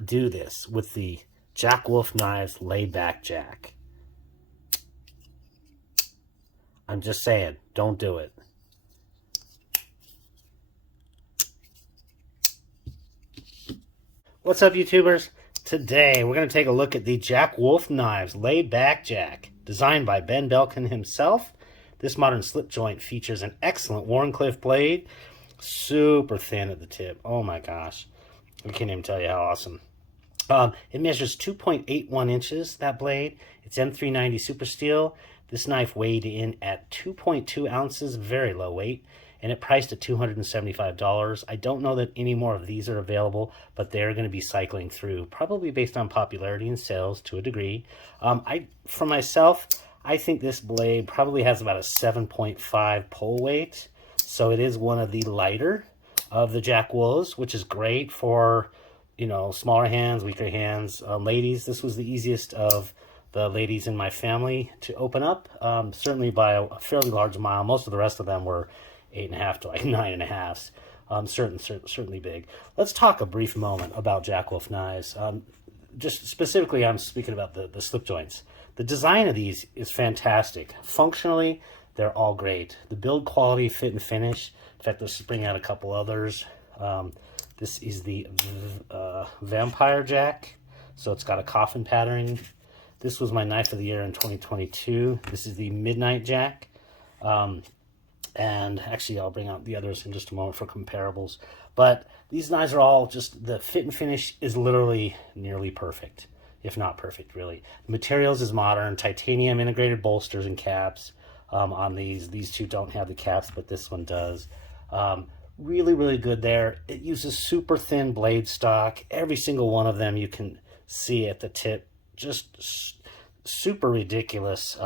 not do this with the Jack Wolf Knives Laid Back Jack. I'm just saying, don't do it. What's up, YouTubers? Today, we're going to take a look at the Jack Wolf Knives Laid Back Jack, designed by Ben Belkin himself. This modern slip joint features an excellent Wharncliffe blade, super thin at the tip. Oh my gosh, I can't even tell you how awesome. It measures 2.81 inches, that blade. It's M390 super steel. This knife weighed in at 2.2 ounces, very low weight, and it priced at $275. I don't know that any more of these are available, but they're going to be cycling through, probably based on popularity and sales to a degree. For myself, I think this blade probably has about a 7.5 pull weight, so it is one of the lighter of the Jack Wolves, which is great for, you know, smaller hands, weaker hands. Ladies, this was the easiest of the ladies in my family to open up, certainly by a fairly large mile. Most of the rest of them were 8.5 to like 9.5s. Certainly big. Let's talk a brief moment about Jack Wolf knives. Just specifically, I'm speaking about the slip joints. The design of these is fantastic. Functionally, they're all great. The build quality, fit and finish. In fact, let's bring out a couple others. This is the Vampire Jack. So it's got a coffin patterning. This was my knife of the year in 2022. This is the Midnight Jack. And actually, I'll bring out the others in just a moment for comparables. But these knives are all just, the fit and finish is literally nearly perfect, if not perfect, really. The materials is modern, titanium integrated bolsters and caps on these. These two don't have the caps, but this one does. Really, really good there. It uses super thin blade stock. Every single one of them you can see at the tip, just super ridiculous,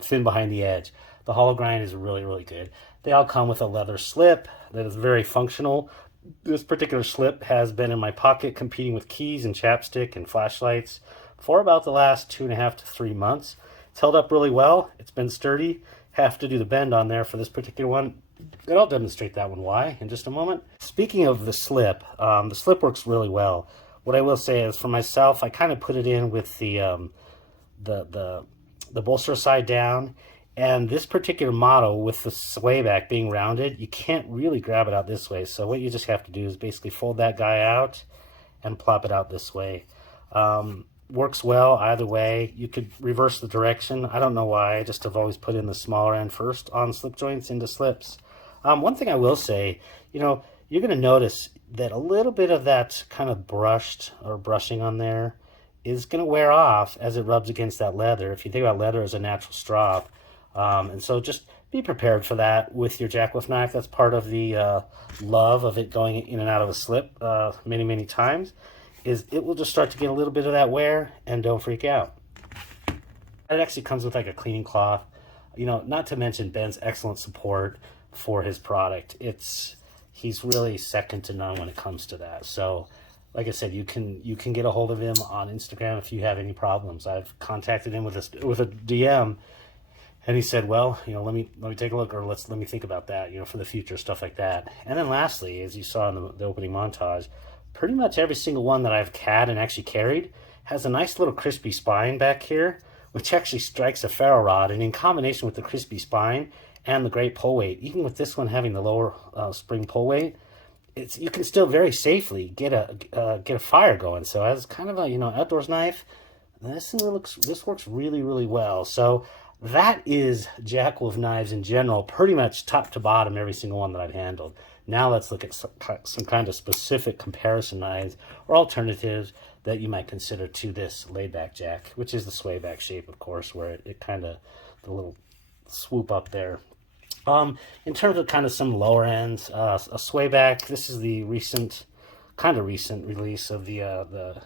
thin behind the edge. The hollow grind is really, really good. They all come with a leather slip that is very functional. This particular slip has been in my pocket competing with keys and chapstick and flashlights for about the last 2.5 to 3 months. It's held up really well. It's been sturdy. Have to do the bend on there for this particular one, and I'll demonstrate that one why in just a moment. Speaking of the slip works really well. What I will say is, for myself, I kind of put it in with the bolster side down. And this particular model, with the sway back being rounded, you can't really grab it out this way. So what you just have to do is basically fold that guy out and plop it out this way. Works well either way. You could reverse the direction. I don't know why. I just have always put in the smaller end first on slip joints into slips. One thing I will say, you know, you're going to notice that a little bit of that kind of brushing on there is going to wear off as it rubs against that leather. If you think about leather as a natural strop, and so just be prepared for that with your Jack Wolf knife. That's part of the love of it going in and out of a slip many, many times, is it will just start to get a little bit of that wear, and don't freak out. It actually comes with like a cleaning cloth, you know, not to mention Ben's excellent support for his product. He's really second to none when it comes to that. So like I said, you can get a hold of him on Instagram if you have any problems. I've contacted him with a DM, and he said, well, you know, let me take a look, or let me think about that, you know, for the future, stuff like that. And then lastly, as you saw in the opening montage, pretty much every single one that I've had and actually carried has a nice little crispy spine back here, which actually strikes a ferro rod. And in combination with the crispy spine and the great pull weight, even with this one having the lower spring pull weight, you can still very safely get a fire going. So as kind of a, you know, outdoors knife, this works really, really well. So that is Jack Wolf knives in general, pretty much top to bottom, every single one that I've handled. Now let's look at some kind of specific comparison knives or alternatives that you might consider to this laid back Jack, which is the sway back shape, of course, where it kind of, the little swoop up there. In terms of kind of some lower ends, a sway back, this is the recent release of the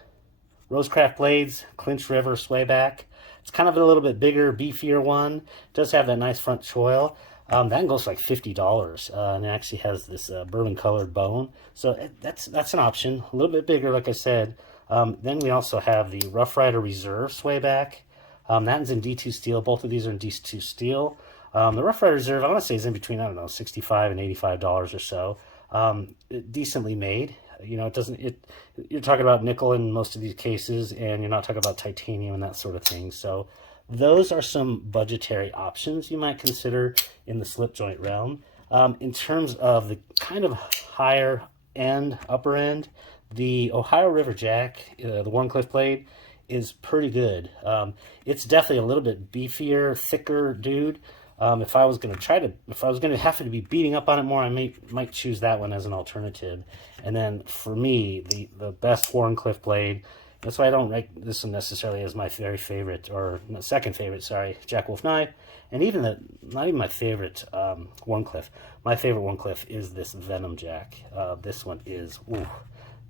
Rosecraft Blades Clinch River swayback. It's kind of a little bit bigger, beefier one. It does have that nice front choil. That goes for like $50, and it actually has this bourbon colored bone. So that's an option. A little bit bigger, like I said. Then we also have the Rough Rider Reserve swayback. That is in D2 steel. Both of these are in D2 steel. The Rough Rider Reserve, I want to say, is in between, I don't know, $65 and $85 or so. Decently made. You know, you're talking about nickel in most of these cases, and you're not talking about titanium and that sort of thing. So those are some budgetary options you might consider in the slip joint realm. In terms of the kind of higher end, upper end, the Ohio River Jack, the Wharncliffe blade, is pretty good. It's definitely a little bit beefier, thicker dude. If I was going to have to be beating up on it more, I might choose that one as an alternative. And then for me, the best Wharncliffe blade, that's why I don't rank this one necessarily as my very favorite, or second favorite, sorry, Jack Wolf knife. And not even my favorite Wharncliffe. My favorite Wharncliffe is this Venom Jack. This one is, ooh,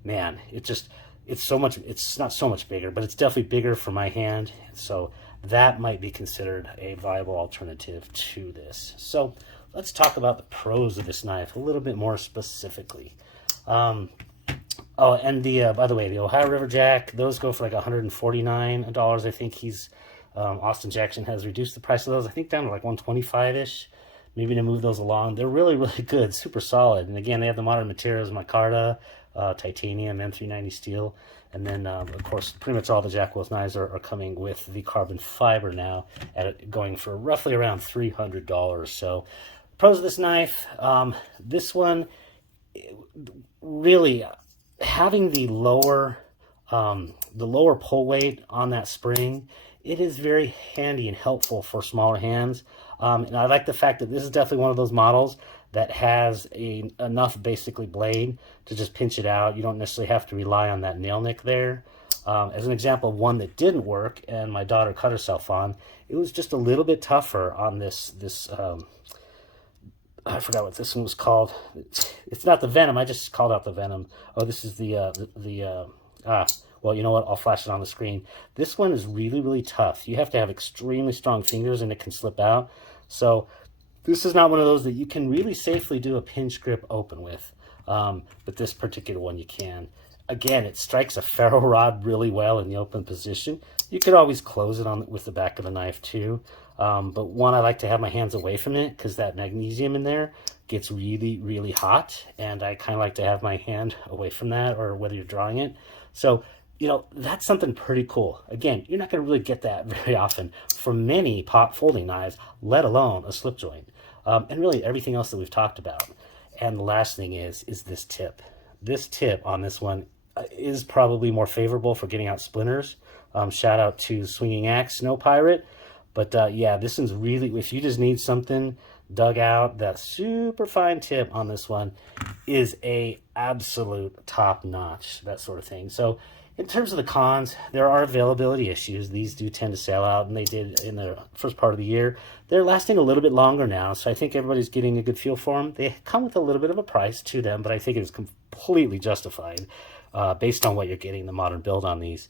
man, it's not so much bigger, but it's definitely bigger for my hand. So that might be considered a viable alternative to this. So let's talk about the pros of this knife a little bit more specifically. Oh, and by the way, the Ohio River Jack, those go for like $149. I think Austin Jackson has reduced the price of those, I think down to like $125-ish, maybe to move those along. They're really, really good, super solid. And again, they have the modern materials, micarta, titanium, M390 steel. And then, of course, pretty much all the Jack Wolf knives are coming with the carbon fiber now, going for roughly around $300. So, pros of this knife, this one, really, having the lower pull weight on that spring, it is very handy and helpful for smaller hands. And I like the fact that this is definitely one of those models that has enough basically blade to just pinch it out. You don't necessarily have to rely on that nail nick there. As an example of one that didn't work and my daughter cut herself on, it was just a little bit tougher on this I forgot what this one was called. It's not the Venom. I just called out the Venom. Oh, this is well, you know what? I'll flash it on the screen. This one is really, really tough. You have to have extremely strong fingers and it can slip out. So this is not one of those that you can really safely do a pinch grip open with. But this particular one you can. Again, it strikes a ferro rod really well in the open position. You could always close it with the back of the knife too. But one, I like to have my hands away from it because that magnesium in there gets really, really hot. And I kind of like to have my hand away from that, or whether you're drawing it. So, you know, that's something pretty cool. Again, you're not going to really get that very often for many pot folding knives, let alone a slip joint. And really everything else that we've talked about. And the last thing is this tip. This tip on this one is probably more favorable for getting out splinters. Shout out to Swinging Axe Snow Pirate. But yeah, this one's really, if you just need something dug out, that super fine tip on this one is a absolute top notch, that sort of thing. So in terms of the cons, there are availability issues. These do tend to sell out, and they did in the first part of the year. They're lasting a little bit longer now, so I think everybody's getting a good feel for them. They come with a little bit of a price to them, but I think it is completely justified based on what you're getting, the modern build on these.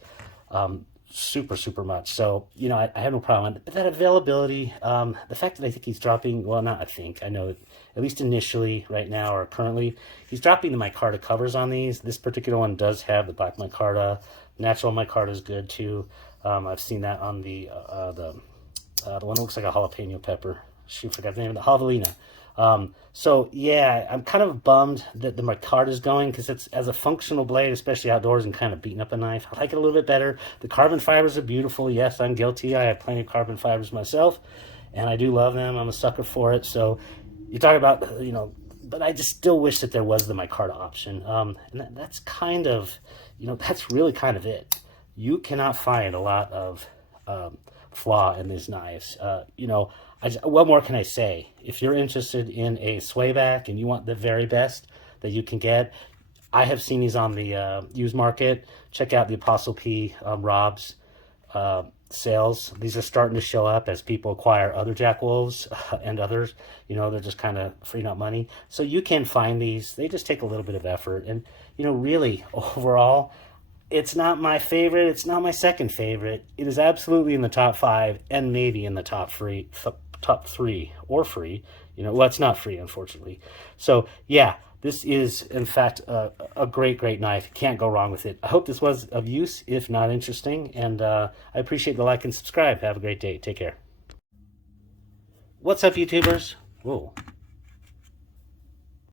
Super much. So, you know, I have no problem. But that availability, the fact that I think he's dropping, well, not I think, I know, at least initially right now or currently, he's dropping the micarta covers on these. This particular one does have the black micarta. Natural micarta is good too. I've seen that on the one that looks like a jalapeno pepper. Shoot, forgot the name of the javelina. So yeah, I'm kind of bummed that the micarta is going, because it's, as a functional blade, especially outdoors and kind of beating up a knife, I like it a little bit better. The carbon fibers are beautiful. Yes, I'm guilty. I have plenty of carbon fibers myself, and I do love them. I'm a sucker for it. So you talk about, you know, but I just still wish that there was the micarta option. And that's kind of, you know, that's really kind of it. You cannot find a lot of flaw in these knives. You know, what more can I say? If you're interested in a swayback and you want the very best that you can get, I have seen these on the used market. Check out the Apostle P Rob's sales. These are starting to show up as people acquire other Jack Wolves and others. You know, they're just kind of freeing up money. So you can find these. They just take a little bit of effort. And, you know, really, overall, it's not my favorite. It's not my second favorite. It is absolutely in the top 5 and maybe in the top 3 or free. You know, well, it's not free, unfortunately. So, yeah, this is, in fact, a great knife. Can't go wrong with it. I hope this was of use, if not interesting. And I appreciate the like and subscribe. Have a great day. Take care. What's up, YouTubers? Whoa.